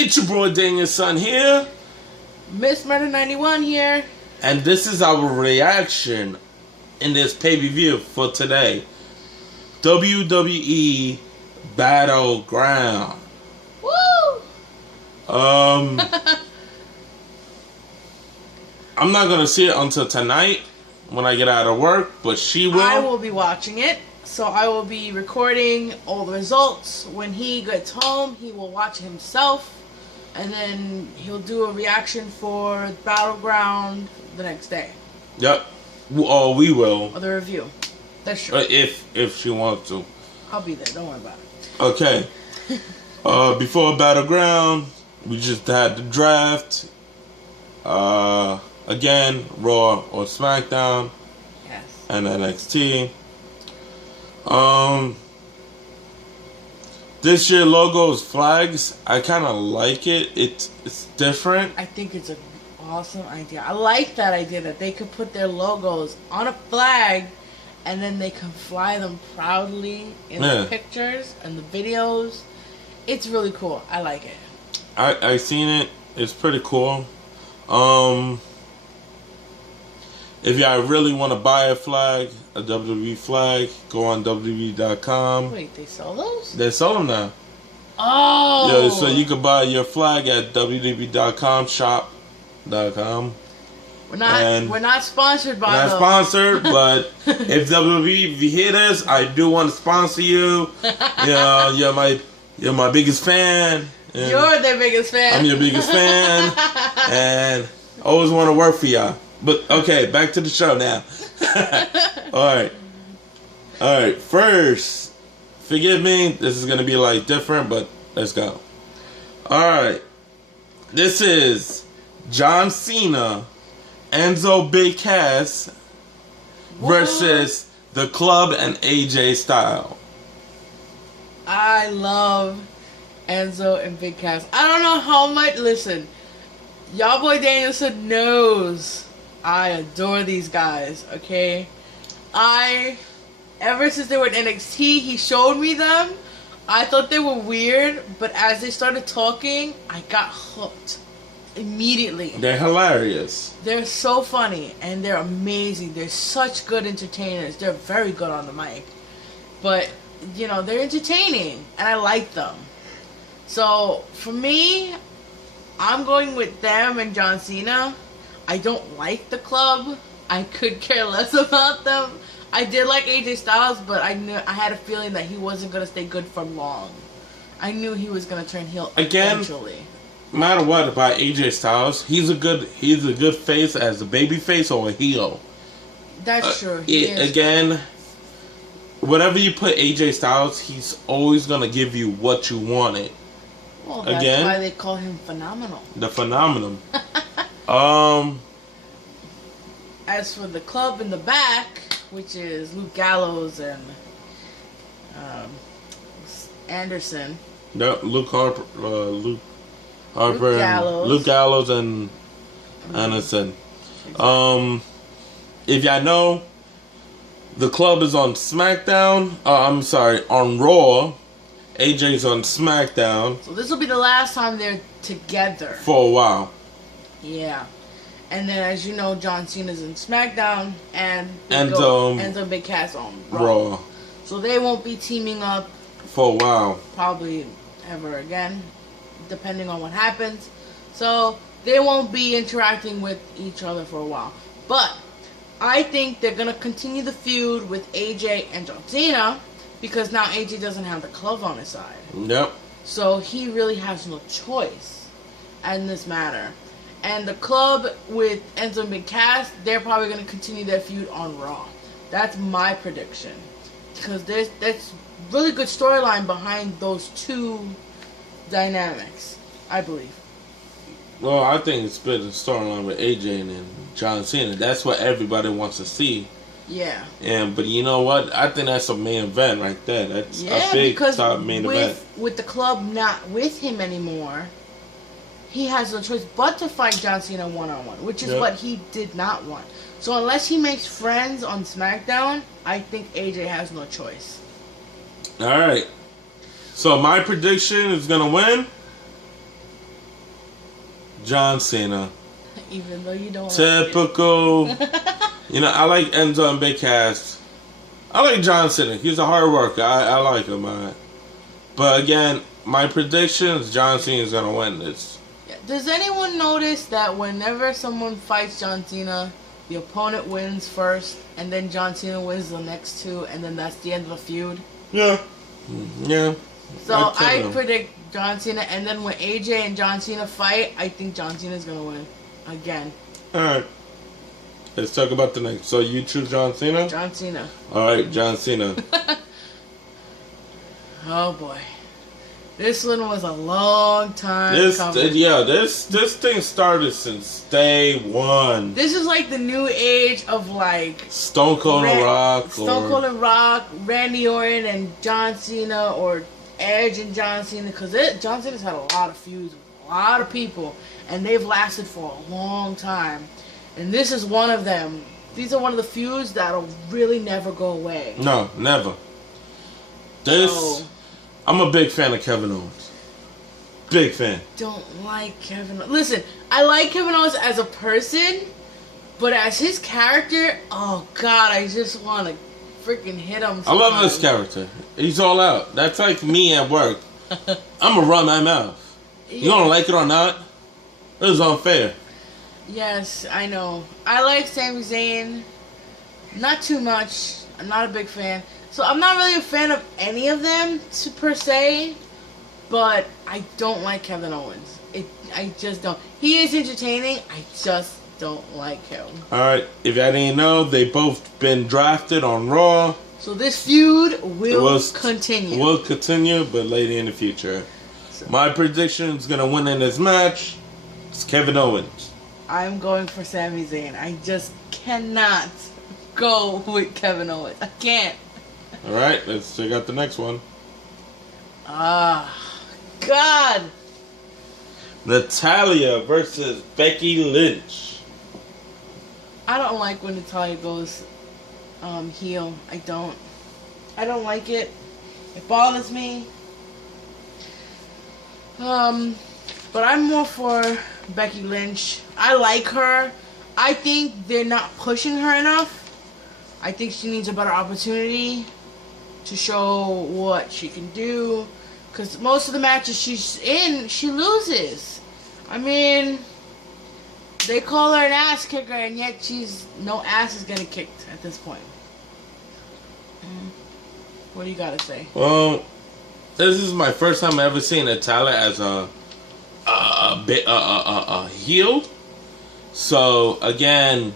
It's your boy Daniel's son here. Miss Murder 91 here. And this is our reaction in this pay-per-view for today. WWE BattleGround. Woo! I'm not going to see it until tonight when I get out of work, but she will. I will be watching it. So I will be recording all the results. When he gets home, he will watch himself. And then he'll do a reaction for Battleground the next day. Yep. Oh, we will. Or the review. That's true. If she wants to. I'll be there. Don't worry about it. Okay. Before Battleground, we just had the draft. Again, Raw or SmackDown. Yes. And NXT. This year logo is flags. I kind of like it. It's different. I think it's an awesome idea. I like that idea that they could put their logos on a flag and then they can fly them proudly in the pictures and the videos. It's really cool. I like it. I seen it. It's pretty cool. If y'all really want to buy a flag, a WWE flag, go on WWE.com. Wait, they sell those? They sell them now. Oh! Yeah, so you can buy your flag at WWE.com, shop.com. We're not sponsored by them. Not sponsored, but if WWE, if you hear this, I do want to sponsor you. You know, you're my biggest fan. You're their biggest fan. I'm your biggest fan. And I always want to work for y'all. But, okay, back to the show now. Alright. First, forgive me, this is going to be, like, different, but let's go. Alright. This is John Cena, Enzo Big Cass versus The Club and AJ Styles. I love Enzo and Big Cass. I don't know how much, listen, y'all boy Danielson knows I adore these guys, okay? Ever since they were in NXT, he showed me them. I thought they were weird, but as they started talking, I got hooked immediately. They're hilarious. They're so funny, and they're amazing. They're such good entertainers. They're very good on the mic. But, you know, they're entertaining, and I like them. So, for me, I'm going with them and John Cena. I don't like the Club. I could care less about them. I did like AJ Styles, but I had a feeling that he wasn't going to stay good for long. I knew he was going to turn heel eventually. No matter what about AJ Styles, he's a good face as a baby face or a heel. That's true. Again, whatever you put AJ Styles, he's always going to give you what you wanted. Well, that's why they call him Phenomenal. The Phenomenon. As for the Club in the back, which is Luke Gallows and Anderson. No, Luke Gallows and Anderson. If y'all know, the Club is on SmackDown. I'm sorry, on Raw. AJ's on SmackDown. So this will be the last time they're together. For a while. Yeah. And then, as you know, John Cena's in SmackDown, and Enzo Big Cass on Raw. So they won't be teaming up for a while. Probably ever again, depending on what happens. So they won't be interacting with each other for a while. But I think they're going to continue the feud with AJ and John Cena, because now AJ doesn't have the Club on his side. Yep. So he really has no choice in this matter. And the Club with Enzo and Big Cass, they're probably going to continue their feud on Raw. That's my prediction. Because that's really good storyline behind those two dynamics, I believe. Well, I think it's been a storyline with AJ and John Cena. That's what everybody wants to see. Yeah. But you know what? I think that's a main event right there. That's a big top main event. With the Club not with him anymore, he has no choice but to fight John Cena one-on-one, which is what he did not want. So unless he makes friends on SmackDown, I think AJ has no choice. Alright. So my prediction is going to win John Cena. Even though you don't Typical. like it. You know, I like Enzo and Big Cass. I like John Cena. He's a hard worker. I like him, man. But again, my prediction is John Cena is going to win this. Does anyone notice that whenever someone fights John Cena, the opponent wins first, and then John Cena wins the next two, and then that's the end of the feud? Yeah. Yeah. So I predict John Cena, and then when AJ and John Cena fight, I think John Cena's going to win. Again. Alright. Let's talk about the next. So you choose John Cena? John Cena. Alright, John Cena. Oh boy. This one was a long time coming. This thing started since day one. This is like the new age of like Stone Cold and Rock. Stone Cold and Rock, Randy Orton and John Cena, or Edge and John Cena, because John Cena's had a lot of feuds with a lot of people, and they've lasted for a long time. And this is one of them. These are one of the feuds that'll really never go away. No, never. I'm a big fan of Kevin Owens. Big fan. Don't like Kevin Owens. Listen, I like Kevin Owens as a person, but as his character, oh God, I just want to freaking hit him sometimes. I love this character. He's all out. That's like me at work. I'm going to run my mouth. You don't like it or not? It was unfair. Yes, I know. I like Sami Zayn. Not too much. I'm not a big fan. So I'm not really a fan of any of them per se, but I don't like Kevin Owens. I just don't. He is entertaining. I just don't like him. Alright, if y'all didn't know, they both been drafted on Raw. So this feud will continue. Will continue, but later in the future. So, my prediction is going to win in this match. It's Kevin Owens. I'm going for Sami Zayn. I just cannot go with Kevin Owens. I can't. Alright, let's check out the next one. Ah, God. Natalya versus Becky Lynch. I don't like when Natalya goes heel. I don't like it. It bothers me. But I'm more for Becky Lynch. I like her. I think they're not pushing her enough. I think she needs a better opportunity to show what she can do. Because most of the matches she's in, she loses. I mean, they call her an ass kicker, and yet no ass is getting kicked at this point. What do you gotta say? Well, this is my first time ever seeing Natalya as a heel. So again,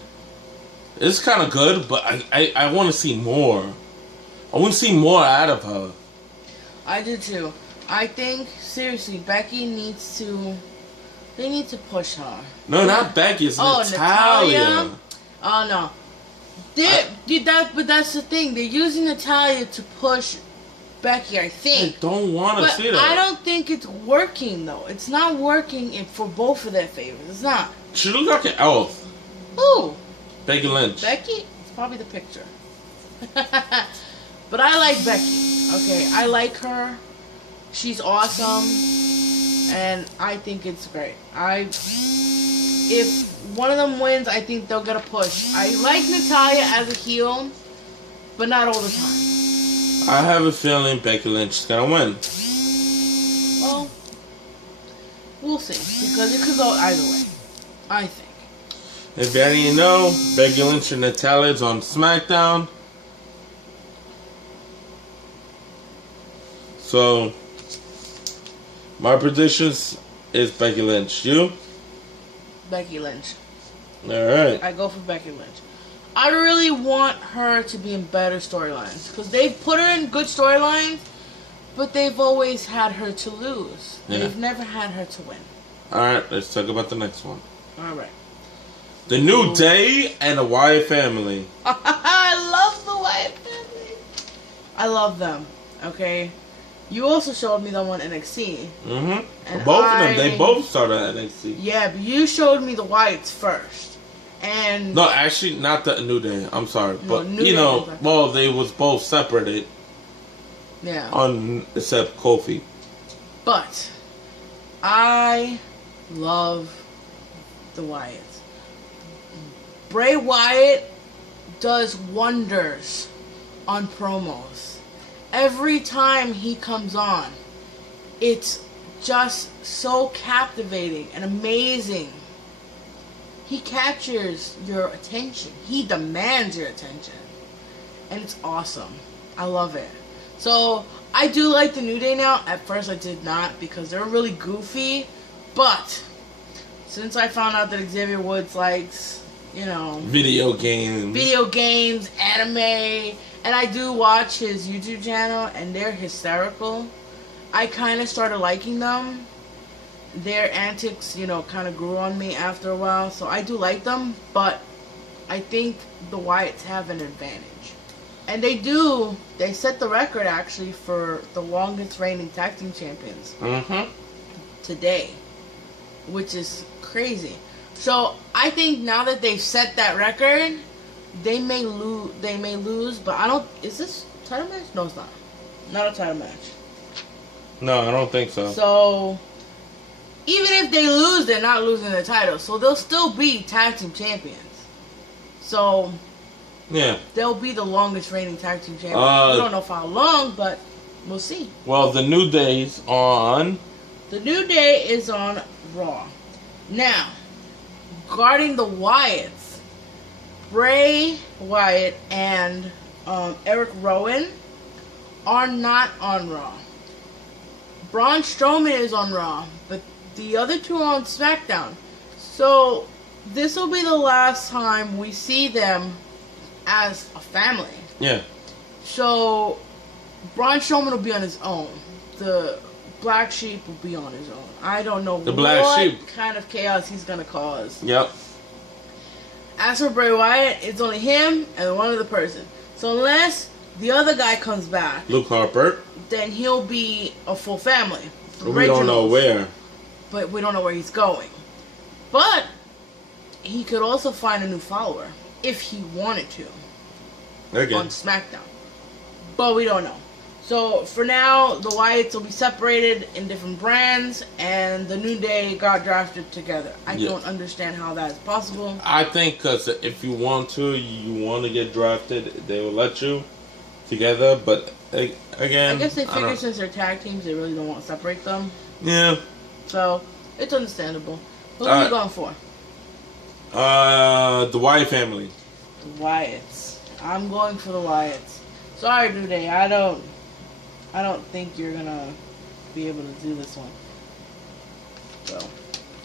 it's kind of good, but I want to see more. I want to see more out of her. I do too. I think seriously, Becky needs to. They need to push her. No, not Becky. It's Natalya. Oh no. But that's the thing. They're using Natalya to push Becky, I think. I don't want to see that. I don't think it's working, though. It's not working for both of their favors. It's not. She looks like an elf. Who? Becky Lynch. Becky? It's probably the picture. But I like Becky. Okay, I like her. She's awesome. And I think it's great. If one of them wins, I think they'll get a push. I like Natalya as a heel, but not all the time. I have a feeling Becky Lynch is gonna win. Well, we'll see, because it could go either way, I think. If you didn't know, Becky Lynch and Natalya is on SmackDown. So, my predictions is Becky Lynch. You? Becky Lynch. Alright. I go for Becky Lynch. I really want her to be in better storylines, because they've put her in good storylines, but they've always had her to lose. Yeah. They've never had her to win. Alright, let's talk about the next one. Alright. The New Day and the Wyatt family. I love the Wyatt family. I love them. Okay. You also showed me them on NXT. Mm-hmm. And both of them, they both started at NXT. Yeah, but you showed me the Wyatts first. And no, actually, not the New Day. I'm sorry. No, but, you know, well, they was both separated. Yeah. Except Kofi. But I love the Wyatts. Bray Wyatt does wonders on promos. Every time he comes on, it's just so captivating and amazing. He captures your attention. He demands your attention. And it's awesome. I love it. So, I do like the New Day now. At first I did not because they're really goofy. But, since I found out that Xavier Woods likes, video games, anime, and I do watch his YouTube channel, and they're hysterical, I kind of started liking them. Their antics, kind of grew on me after a while, so I do like them, but I think the Wyatts have an advantage. And they set the record, actually, for the longest reigning tag team champions today, which is crazy. So, I think now that they've set that record, they may lose, but I don't... Is this a title match? No, it's not. Not a title match. No, I don't think so. So, even if they lose, they're not losing the title. So, they'll still be tag team champions. So, yeah, they'll be the longest reigning tag team champions. We don't know for how long, but we'll see. Well, the New Day's on... The New Day is on Raw. Now, regarding the Wyatts, Bray Wyatt and Eric Rowan are not on Raw. Braun Strowman is on Raw, but the other two are on SmackDown. So, this will be the last time we see them as a family. Yeah. So, Braun Strowman will be on his own. The Black Sheep will be on his own. I don't know what kind of chaos he's going to cause. Yep. As for Bray Wyatt, it's only him and one other person. So unless the other guy comes back, Luke Harper, then he'll be a full family. We don't know where. But we don't know where he's going. But he could also find a new follower if he wanted to on SmackDown. But we don't know. So for now, the Wyatts will be separated in different brands, and the New Day got drafted together. I don't understand how that is possible. I think because if you want to get drafted, they will let you together. But again, I guess they figure since they're tag teams, they really don't want to separate them. Yeah. So it's understandable. Who are you going for? The Wyatt family. The Wyatts. I'm going for the Wyatts. Sorry, New Day. I don't think you're gonna be able to do this one. So.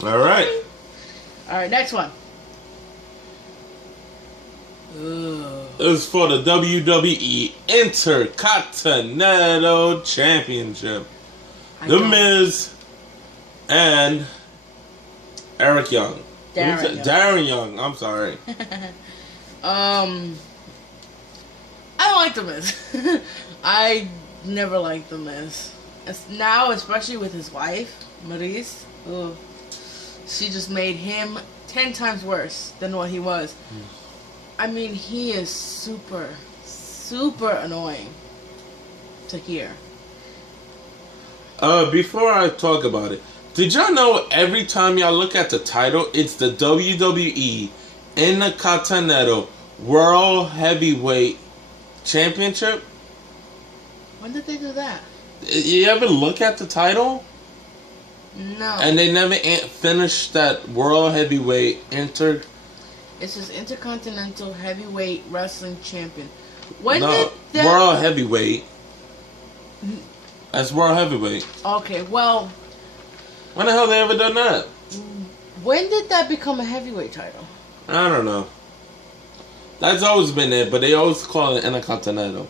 All right. Next one. Ugh. It's for the WWE Intercontinental Championship. The Miz and Eric Young. Darren Young. I'm sorry. I don't like The Miz. I never liked The Miz. Now, especially with his wife, Maryse, she just made him 10 times worse than what he was. I mean, he is super, super annoying to hear. Before I talk about it, did y'all know every time y'all look at the title, it's the WWE Intercontinental World Heavyweight Championship? When did they do that? You ever look at the title? No. And they never finished that World Heavyweight It says Intercontinental Heavyweight Wrestling Champion. World Heavyweight. That's World Heavyweight. Okay, well... When the hell they ever done that? When did that become a heavyweight title? I don't know. That's always been there, but they always call it Intercontinental.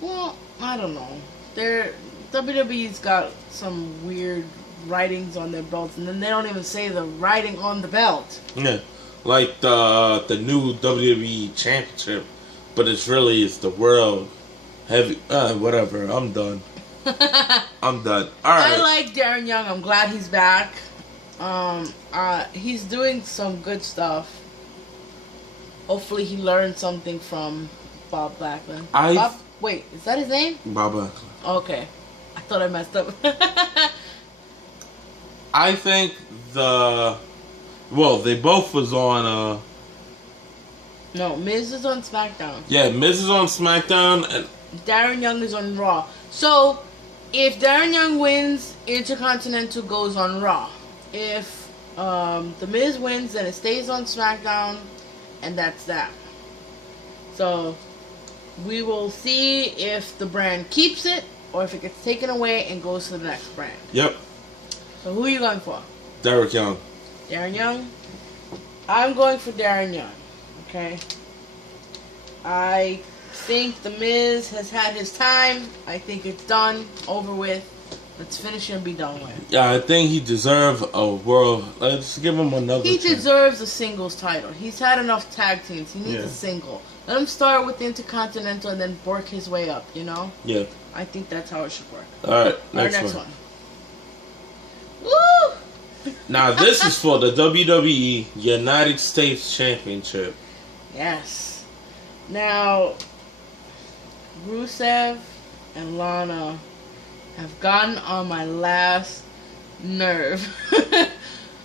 Well, I don't know. WWE's got some weird writings on their belts, and then they don't even say the writing on the belt. Yeah, like the new WWE Championship, but it's the World Heavy. Whatever. I'm done. I'm done. All right. I like Darren Young. I'm glad he's back. He's doing some good stuff. Hopefully, he learned something from Bob Backlund. Wait, is that his name? Bob Backlund. Okay. I thought I messed up. I think Well, they both was on. No, Miz is on SmackDown. Yeah, Miz is on SmackDown, and Darren Young is on Raw. So, if Darren Young wins, Intercontinental goes on Raw. If The Miz wins, then it stays on SmackDown, and that's that. So, we will see if the brand keeps it, or if it gets taken away and goes to the next brand. Yep. So, who are you going for? Derek Young. Darren Young? I'm going for Darren Young. Okay? I think The Miz has had his time. I think it's done, over with. Let's finish it and be done with it. Yeah, I think he deserves a world. Let's give him another He chance. deserves a singles title. He's had enough tag teams. He needs Yeah. a single. Let him start with the Intercontinental and then work his way up, you know? Yeah. I think that's how it should work. Alright, Our next next one. one. Woo! Now, this is for the WWE United States Championship. Yes. Now, Rusev and Lana have gotten on my last nerve.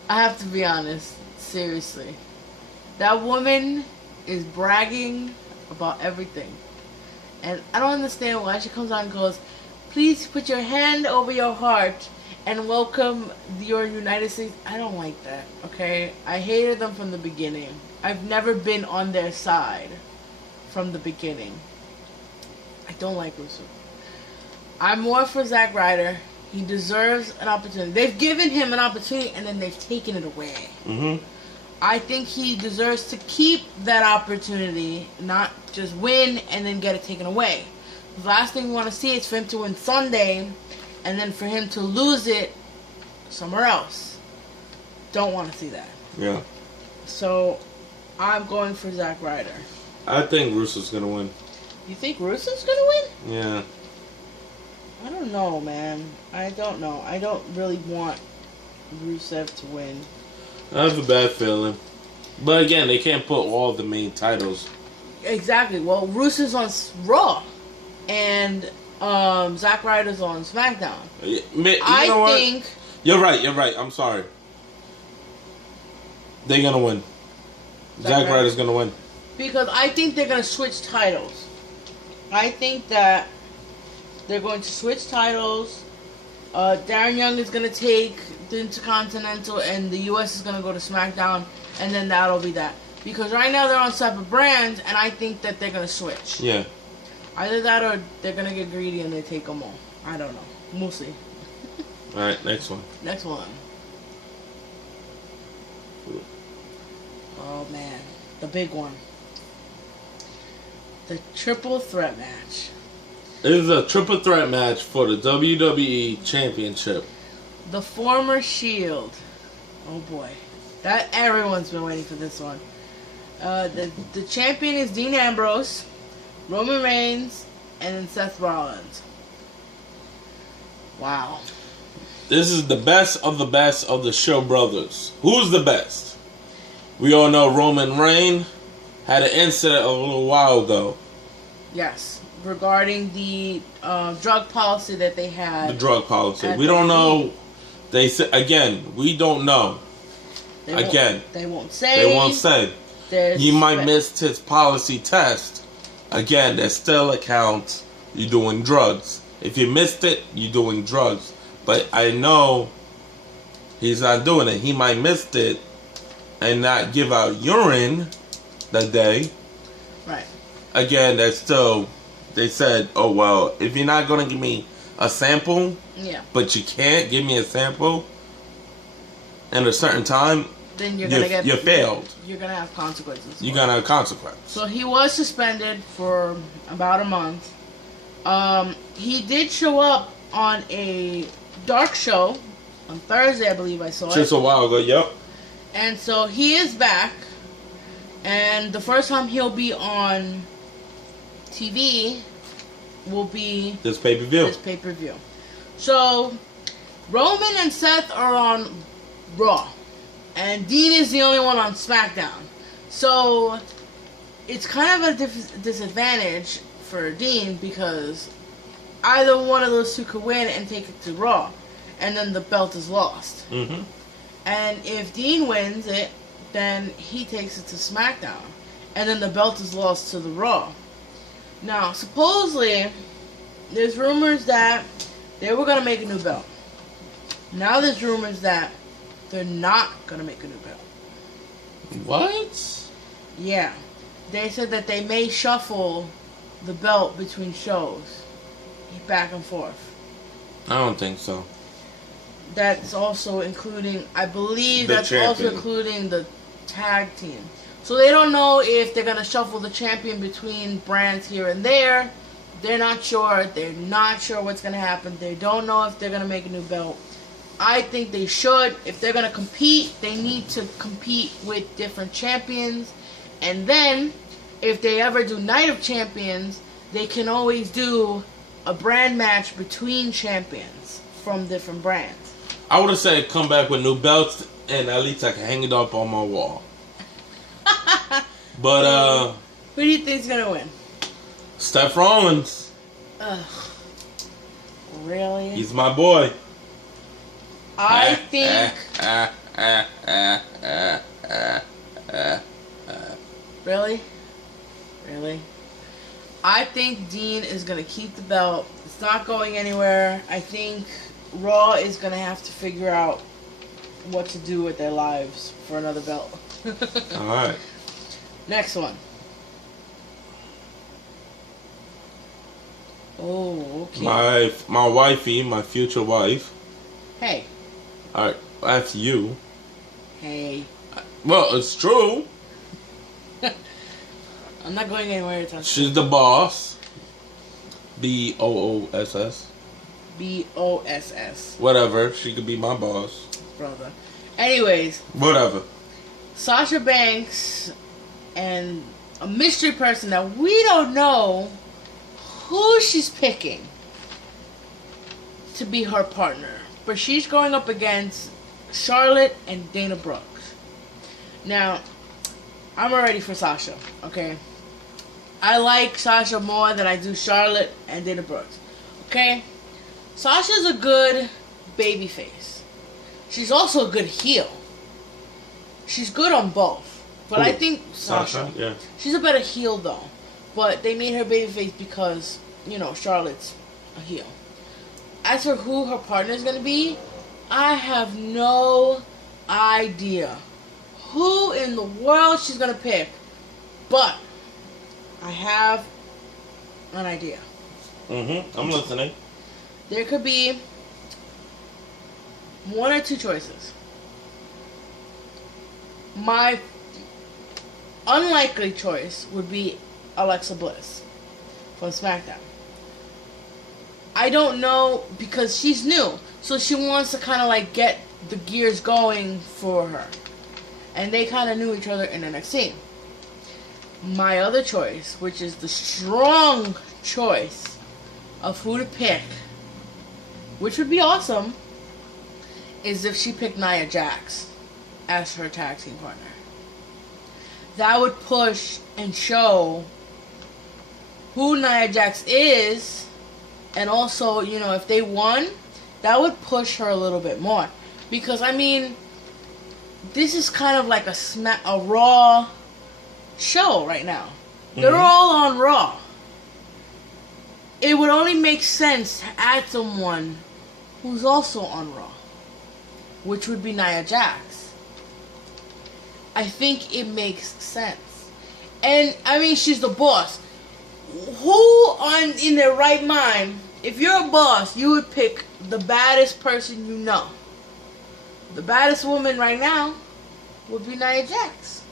I have to be honest. Seriously. That woman is bragging about everything. And I don't understand why she comes on and goes, please put your hand over your heart and welcome your United States. I don't like that, okay? I hated them from the beginning. I've never been on their side from the beginning. I don't like Rusev. I'm more for Zack Ryder. He deserves an opportunity. They've given him an opportunity and then they've taken it away. Mm-hmm. I think he deserves to keep that opportunity, not just win and then get it taken away. The last thing we want to see is for him to win Sunday and then for him to lose it somewhere else. Don't want to see that. Yeah. So, I'm going for Zack Ryder. I think Russo's going to win. You think Russo's going to win? Yeah. I don't know, man. I don't know. I don't really want Rusev to win. I have a bad feeling. But again, they can't put all the main titles. Exactly. Well, Rusev's on Raw. And Zack Ryder's on SmackDown. You I know what? think... You're right. I'm sorry. They're going to win. Zack Ryder's going to win. Because I think they're going to switch titles. I think that they're going to switch titles. Darren Young is going to take the Intercontinental and the US is going to go to SmackDown. And then that'll be that. Because right now they're on separate brands and I think that they're going to switch. Yeah. Either that or they're going to get greedy and they take them all. I don't know. We'll see. Alright, next one. Next one. Oh man. The big one. The triple threat match. This is a triple threat match for the WWE Championship. The former Shield. Oh boy. That everyone's been waiting for this one. The champion is Dean Ambrose, Roman Reigns, and then Seth Rollins. Wow. This is the best of the Show Brothers. Who's the best? We all know Roman Reigns had an incident a little while ago. Yes. Regarding the drug policy that they had. The drug policy. We don't know. They say, again, we don't know. They won't say. He might miss his policy test. Again, that still accounts you're doing drugs. If you missed it, you're doing drugs. But I know he's not doing it. He might missed it and not give out urine that day. Right. Again, that's still, they said, oh well, if you're not going to give me a sample, but you can't give me a sample in a certain time, then you're gonna get, you failed. You're gonna have consequences. You're gonna have consequences. So he was suspended for about a month. He did show up on a dark show on Thursday, I believe I saw it. Just a while ago, yep. And so he is back. And the first time he'll be on TV will be this pay-per-view. So Roman and Seth are on Raw. And Dean is the only one on SmackDown. So it's kind of a disadvantage for Dean because either one of those two could win and take it to Raw. And then the belt is lost. Mm-hmm. And if Dean wins it, then he takes it to SmackDown. And then the belt is lost to the Raw. Now, supposedly, there's rumors that they were going to make a new belt. Now there's rumors that they're not going to make a new belt. What? Yeah. They said that they may shuffle the belt between shows. Back and forth. I don't think so. That's also including, I believe, The that's champion. also including the tag team. So they don't know if they're going to shuffle the champion between brands here and there. They're not sure. They're not sure what's going to happen. They don't know if they're going to make a new belt. I think they should. If they're going to compete, they need to compete with different champions. And then, if they ever do Night of Champions, they can always do a brand match between champions from different brands. I would have said come back with new belts, and at least I can hang it up on my wall. But who do you think's gonna win? Seth Rollins. Ugh. Really? He's my boy. I think. Really? Really? I think Dean is going to keep the belt. It's not going anywhere. I think Raw is going to have to figure out what to do with their lives for another belt. Alright. Next one. Oh, okay. My wifey, my future wife. Hey. Alright, that's you. Hey. Well, it's true. I'm not going anywhere anytime soon. She's the boss. BOOSS. BOSS. Whatever. She could be my boss. Brother. Anyways. Whatever. Sasha Banks and a mystery person that we don't know who she's picking to be her partner. But she's going up against Charlotte and Dana Brooks. Now, I'm ready for Sasha, okay? I like Sasha more than I do Charlotte and Dana Brooks, okay? Sasha's a good babyface. She's also a good heel. She's good on both. But I think Sasha, yeah. She's a better heel, though. But they made her babyface because, you know, Charlotte's a heel. As for who her partner is going to be, I have no idea who in the world she's going to pick. But I have an idea. Mm-hmm. I'm listening. There could be one or two choices. My unlikely choice would be Alexa Bliss from SmackDown. I don't know because she's new, so she wants to kind of like get the gears going for her. And they kind of knew each other in NXT. My other choice, which is the strong choice of who to pick, which would be awesome, is if she picked Nia Jax as her tag team partner. That would push and show who Nia Jax is, and also, you know, if they won, that would push her a little bit more. Because, I mean, this is kind of like a Raw show right now. Mm-hmm. They're all on Raw. It would only make sense to add someone who's also on Raw, which would be Nia Jax. I think it makes sense. And, I mean, she's the boss. Who in their right mind, if you're a boss, you would pick the baddest person you know. The baddest woman right now would be Nia Jax.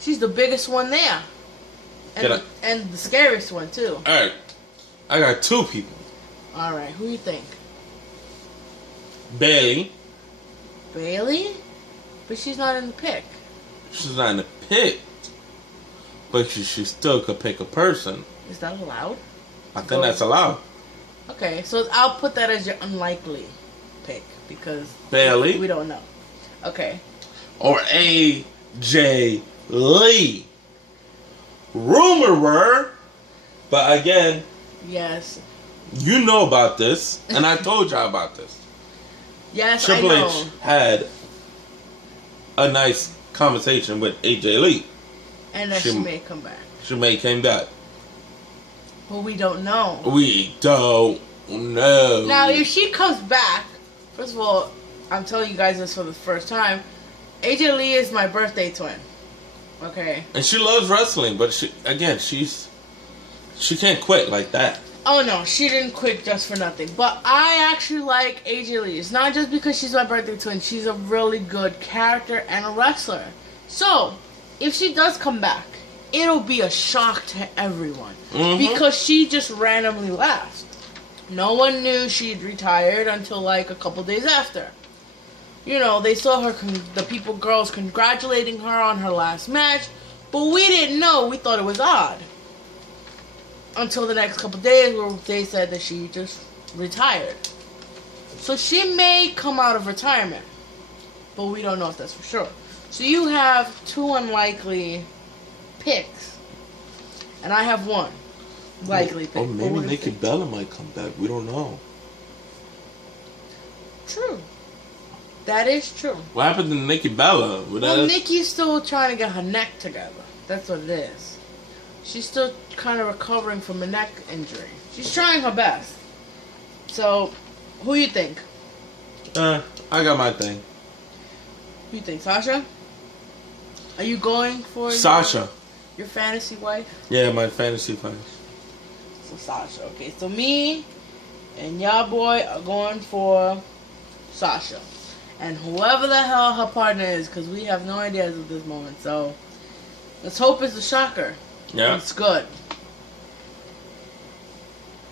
She's the biggest one there. And the scariest one, too. Alright. I got two people. Alright, who you think? Bailey. Bailey? But she's not in the pick. She's not in the pick. But she still could pick a person. Is that allowed? I think that's allowed. Okay, so I'll put that as your unlikely pick. Because Bailey. We don't know. Okay. Or AJ Lee. Rumor were, but again, yes, you know about this, and I told y'all about this. Yes, Triple I know. H had a nice conversation with AJ Lee. And that she may come back. She may came back. But we don't know. We don't know. Now, if she comes back, first of all, I'm telling you guys this for the first time. AJ Lee is my birthday twin. Okay. And she loves wrestling, but she can't quit like that. Oh no, she didn't quit just for nothing. But I actually like AJ Lee. It's not just because she's my birthday twin. She's a really good character and a wrestler. So, if she does come back, it'll be a shock to everyone. Because she just randomly left. No one knew she'd retired until like a couple days after. You know, they saw her, girls congratulating her on her last match, but we didn't know. We thought it was odd. Until the next couple days where they said that she just retired. So she may come out of retirement, but we don't know if that's for sure. So you have two unlikely picks, and I have one likely pick. Or maybe Nikki Bella might come back. We don't know. True. That is true. What happened to Nikki Bella? Well, Nikki's still trying to get her neck together. That's what it is. She's still kind of recovering from a neck injury. She's trying her best. So, who you think? I got my thing. Who you think, Sasha? Are you going for Sasha? Your fantasy wife? Yeah, my fantasy wife. So Sasha. Okay, so me and y'all boy are going for Sasha. And whoever the hell her partner is, because we have no idea at this moment. So, let's hope it's a shocker. Yeah. It's good.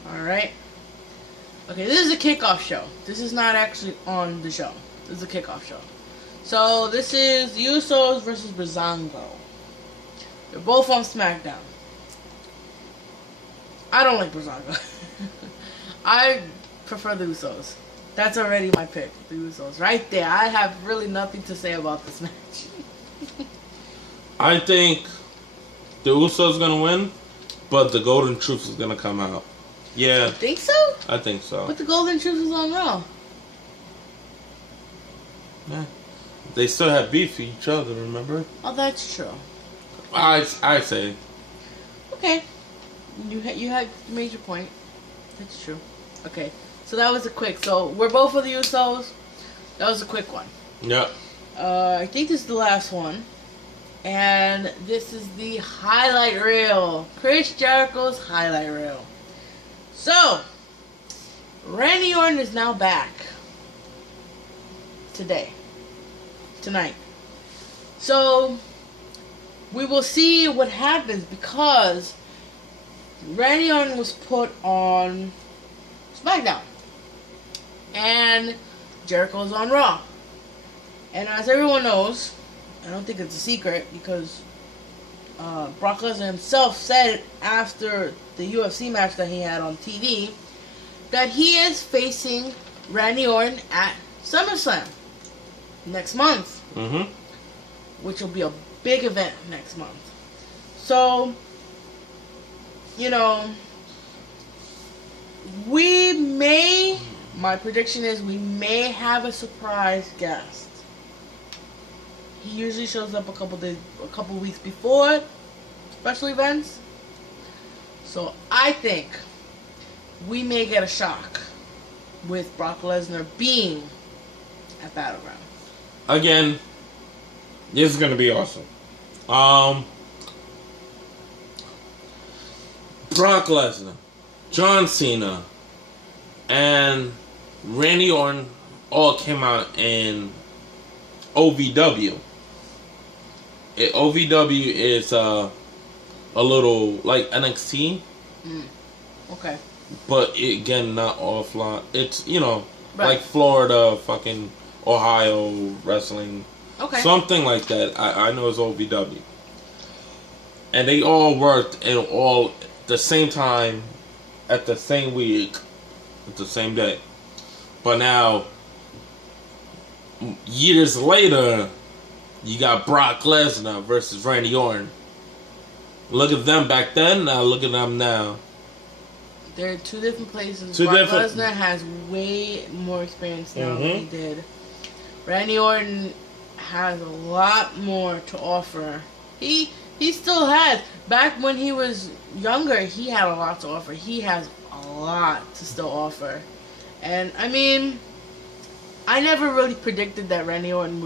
Alright. Okay, this is a kickoff show. This is not actually on the show. This is a kickoff show. So, this is Usos versus Breezango. They're both on SmackDown. I don't like Breezango. I prefer the Usos. That's already my pick. The Usos. Right there. I have really nothing to say about this match. I think the Usos gonna win, but the Golden Truth is gonna come out. Yeah. You think so? I think so. But the Golden Truth is on Raw. Yeah. They still have beef with each other, remember? Oh, that's true. I say. Okay. You made your point. That's true. Okay. So that was a quick. So we're both for the Usos. That was a quick one. Yep. I think this is the last one. And this is the highlight reel. Chris Jericho's highlight reel. So, Randy Orton is now back. Tonight. So, we will see what happens because Randy Orton was put on SmackDown. And Jericho's on Raw. And as everyone knows, I don't think it's a secret because Brock Lesnar himself said after the UFC match that he had on TV that he is facing Randy Orton at SummerSlam next month. Mm-hmm. Which will be a big event next month. So, you know, my prediction is we may have a surprise guest. He usually shows up a couple weeks before special events. So I think we may get a shock with Brock Lesnar being at BattleGround. Again, this is gonna be awesome. Brock Lesnar, John Cena, and Randy Orton all came out in OVW. OVW is a little like NXT. Okay. But again, not offline. It's, you know, right. Like Florida, fucking Ohio wrestling. Okay. Something like that. I know it's OVW. And they all worked in all the same time, at the same week, at the same day. But now, years later, you got Brock Lesnar versus Randy Orton. Look at them back then, now look at them now. They're two different places. Brock Lesnar has way more experience now than he did. Randy Orton has a lot more to offer. He still has. Back when he was younger, he had a lot to offer. He has a lot to still offer. And I mean, I never really predicted that Randy Orton would